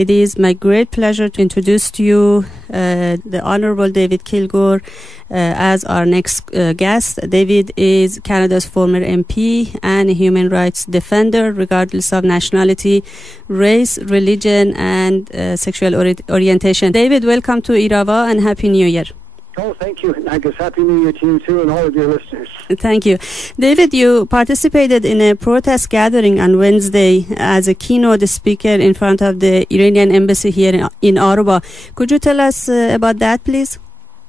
It is my great pleasure to introduce to you the Honorable David Kilgour as our next guest. David is Canada's former MP and a human rights defender, regardless of nationality, race, religion, and sexual orientation. David, welcome to Irava and Happy New Year. Oh, thank you. I guess Happy New Year to you too and all of your listeners. Thank you. David, you participated in a protest gathering on Wednesday as a keynote speaker in front of the Iranian embassy here in Irava. Could you tell us about that, please?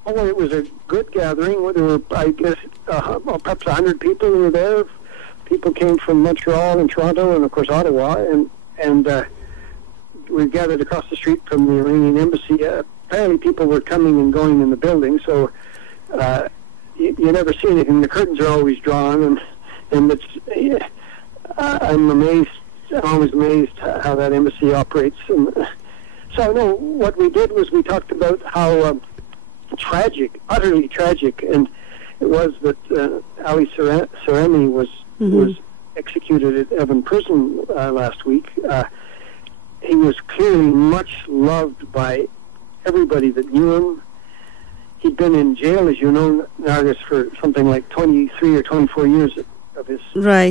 Oh, well, it was a good gathering. There were, I guess, perhaps 100 people who were there. People came from Montreal and Toronto and, of course, Ottawa. And we gathered across the street from the Iranian embassy. Apparently people were coming and going in the building, so you never see anything. The curtains are always drawn, and it's, I'm always amazed how that embassy operates. And so, no, what we did was we talked about how tragic, utterly tragic, and it was that Ali Saremi was executed at Evin Prison last week. He was clearly much loved by everybody that knew him. He'd been in jail, as you know, Nargis, for something like 23 or 24 years of his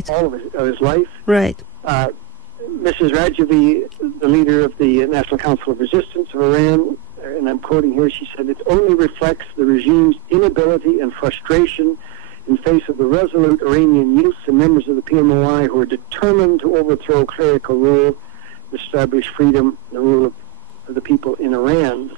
all of his life. Right. Mrs. Rajavi, the leader of the National Council of Resistance of Iran, and I'm quoting here, she said, "It only reflects the regime's inability and frustration in face of the resolute Iranian youth and members of the PMOI who are determined to overthrow clerical rule, establish freedom, and the rule of the people in Iran."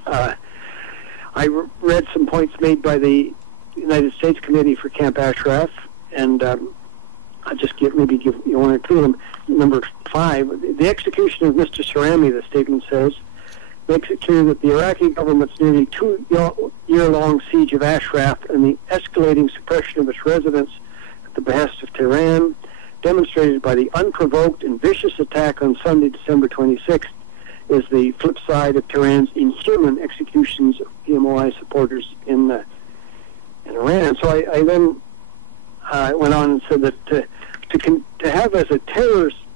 I read some points made by the United States Committee for Camp Ashraf, and I'll just give you one or two of them. Number 5, the execution of Mr. Saremi, the statement says, makes it clear that the Iraqi government's nearly 2-year-long siege of Ashraf and the escalating suppression of its residents at the behest of Tehran, demonstrated by the unprovoked and vicious attack on Sunday, December 26th, is the flip side of Tehran's inhuman executions of PMOI supporters in Iran. So I then went on and said that to have as a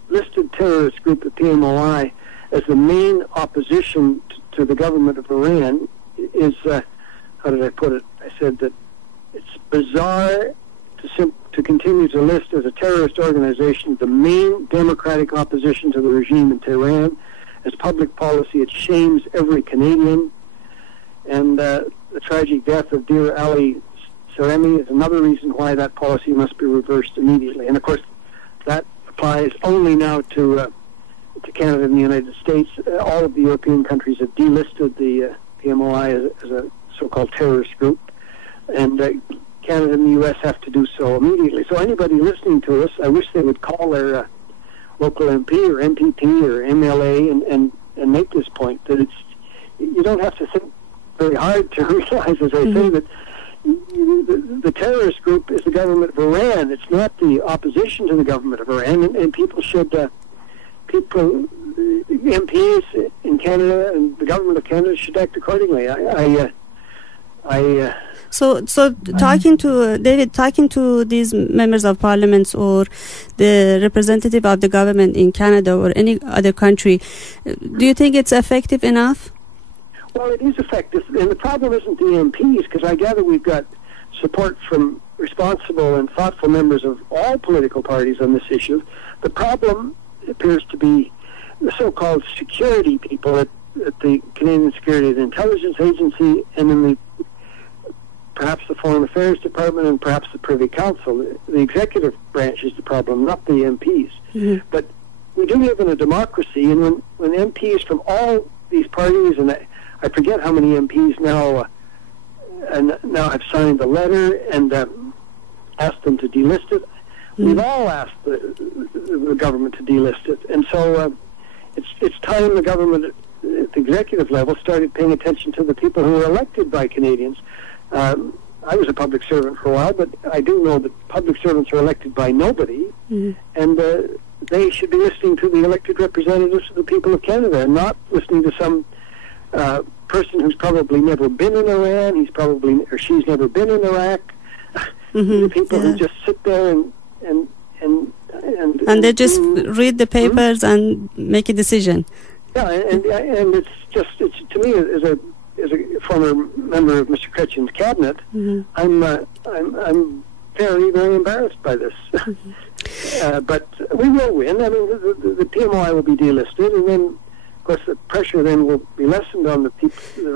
listed terrorist group the PMOI as the main opposition to the government of Iran is, how did I put it? I said that it's bizarre to continue to list as a terrorist organization the main democratic opposition to the regime in Tehran. As public policy, it shames every Canadian. And the tragic death of dear Ali Saremi is another reason why that policy must be reversed immediately. And of course, that applies only now to Canada and the United States. All of the European countries have delisted the PMOI as a so-called terrorist group, and Canada and the U.S. have to do so immediately. So anybody listening to us, I wish they would call their local MP or MPP or MLA and make this point, that you don't have to think very hard to realize, as I say, that the terrorist group is the government of Iran. It's not the opposition to the government of Iran, and people should, MPs in Canada and the government of Canada should act accordingly. So talking to these members of parliaments or the representative of the government in Canada or any other country, do you think it's effective enough? Well, it is effective, and the problem isn't the MPs, because I gather we've got support from responsible and thoughtful members of all political parties on this issue. The problem appears to be the so-called security people at the Canadian Security and Intelligence Agency, and in perhaps the Foreign Affairs Department, and perhaps the Privy Council. The executive branch is the problem, not the MPs. Mm-hmm. But we do live in a democracy, and when MPs from all these parties, and I forget how many MPs now have signed the letter and asked them to delist it. Mm-hmm. We've all asked the government to delist it, and so it's time the government at the executive level started paying attention to the people who were elected by Canadians. I was a public servant for a while, but I do know that public servants are elected by nobody, and they should be listening to the elected representatives of the people of Canada and not listening to some person who's probably never been in Iran, she's never been in Iraq. The people who just sit there and they just read the papers and make a decision. Yeah, and it's to me as a former member of Mr. Chrétien's cabinet, I'm very, very embarrassed by this. But we will win. I mean, the PMOI will be delisted, and then, of course, the pressure then will be lessened on the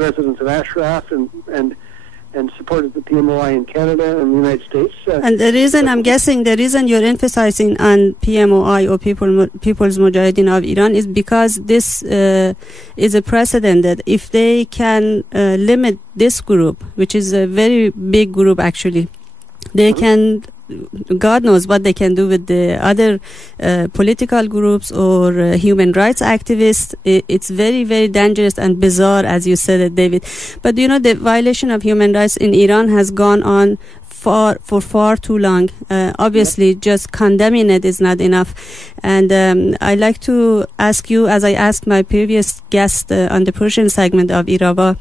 residents of Ashraf and supported the PMOI in Canada and the United States. And the reason, I'm guessing, the reason you're emphasizing on PMOI or People's Mojahedin of Iran is because this is a precedent that if they can limit this group, which is a very big group actually, they can, God knows what they can do with the other political groups or human rights activists. It's very, very dangerous and bizarre, as you said, David. But you know, the violation of human rights in Iran has gone on for far too long. Obviously, just condemning it is not enough. And I'd like to ask you, as I asked my previous guest on the Persian segment of Irava,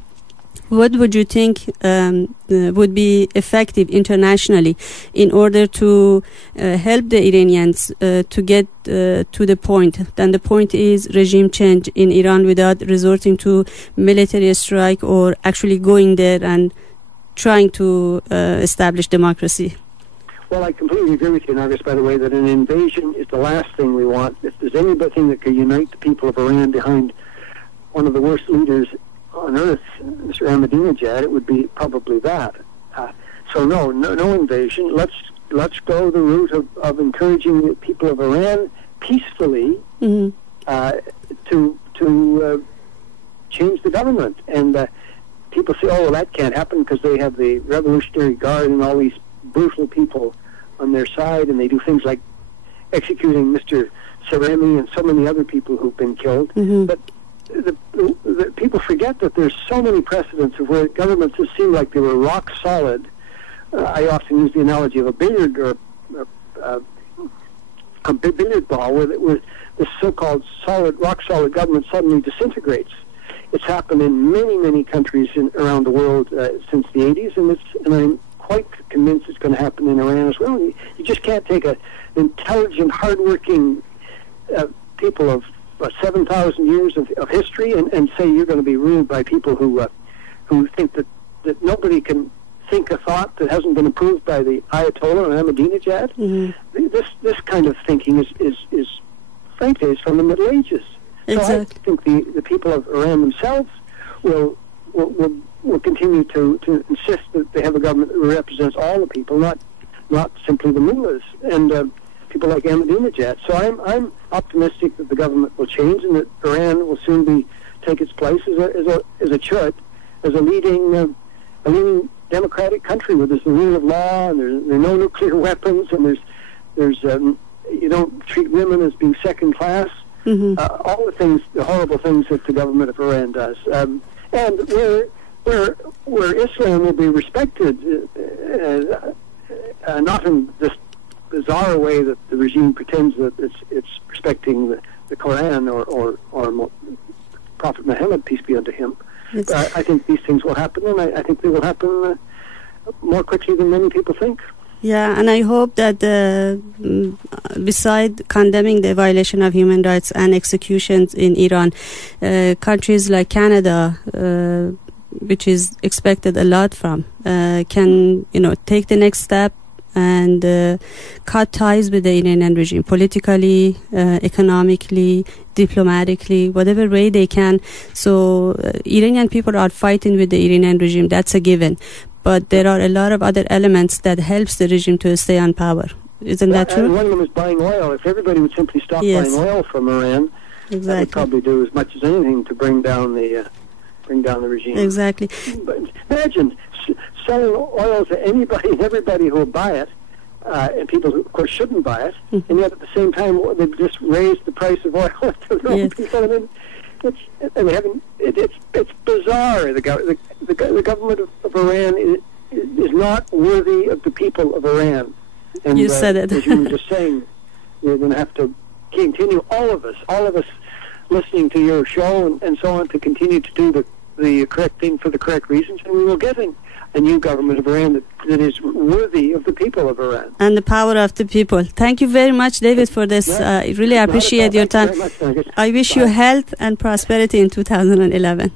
what would you think would be effective internationally in order to help the Iranians to get to the point? Then the point is regime change in Iran without resorting to military strike or actually going there and trying to establish democracy. Well, I completely agree with you, Nargis, by the way, that an invasion is the last thing we want. If there's anything that could unite the people of Iran behind one of the worst leaders on earth, Mr. Ahmadinejad, it would be probably that. So no invasion. Let's go the route of encouraging the people of Iran peacefully to change the government. And people say, oh, well, that can't happen because they have the Revolutionary Guard and all these brutal people on their side, and they do things like executing Mr. Saremi and so many other people who've been killed. But the people forget that there's so many precedents of where governments have seemed like they were rock solid. I often use the analogy of a billiard or a billiard ball where the so-called rock solid government suddenly disintegrates. It's happened in many, many countries around the world since the 80s, and I'm quite convinced it's going to happen in Iran as well. You just can't take an intelligent, hardworking people of 7,000 years of history and say you're going to be ruled by people who think that nobody can think a thought that hasn't been approved by the Ayatollah or Ahmadinejad. This kind of thinking is frankly, is from the Middle Ages. Exactly. So I think the people of Iran themselves will continue to insist that they have a government that represents all the people, not simply the mullahs and people like Ahmadinejad. So I'm optimistic that the government will change and that Iran will soon take its place as it should, as a leading democratic country where there's the rule of law and there are no nuclear weapons and there's you don't treat women as being second class. All the horrible things that the government of Iran does, and where Islam will be respected, not in this bizarre way that the regime pretends that it's respecting the Quran or Prophet Muhammad, peace be unto him. I think these things will happen, and I think they will happen more quickly than many people think. Yeah, and I hope that beside condemning the violation of human rights and executions in Iran, countries like Canada, which is expected a lot from, can take the next step and cut ties with the Iranian regime politically, economically, diplomatically, whatever way they can. So Iranian people are fighting with the Iranian regime. That's a given. But there are a lot of other elements that helps the regime to stay on power. Isn't that true? And one of them is buying oil. If everybody would simply stop buying oil from Iran, that would probably do as much as anything to bring down the regime. Exactly. But imagine selling oil to anybody and everybody who will buy it, and people who, of course, shouldn't buy it, and yet at the same time they've just raised the price of oil to their own people. It's bizarre. The government of Iran is not worthy of the people of Iran. And, you said it. As you were just saying, we're going to have to continue, all of us listening to your show and so on, to continue to do the correct thing for the correct reasons, and we will get a new government of Iran that is worthy of the people of Iran. And the power of the people. Thank you very much, David, for this. I really appreciate your time. I wish you health and prosperity in 2011.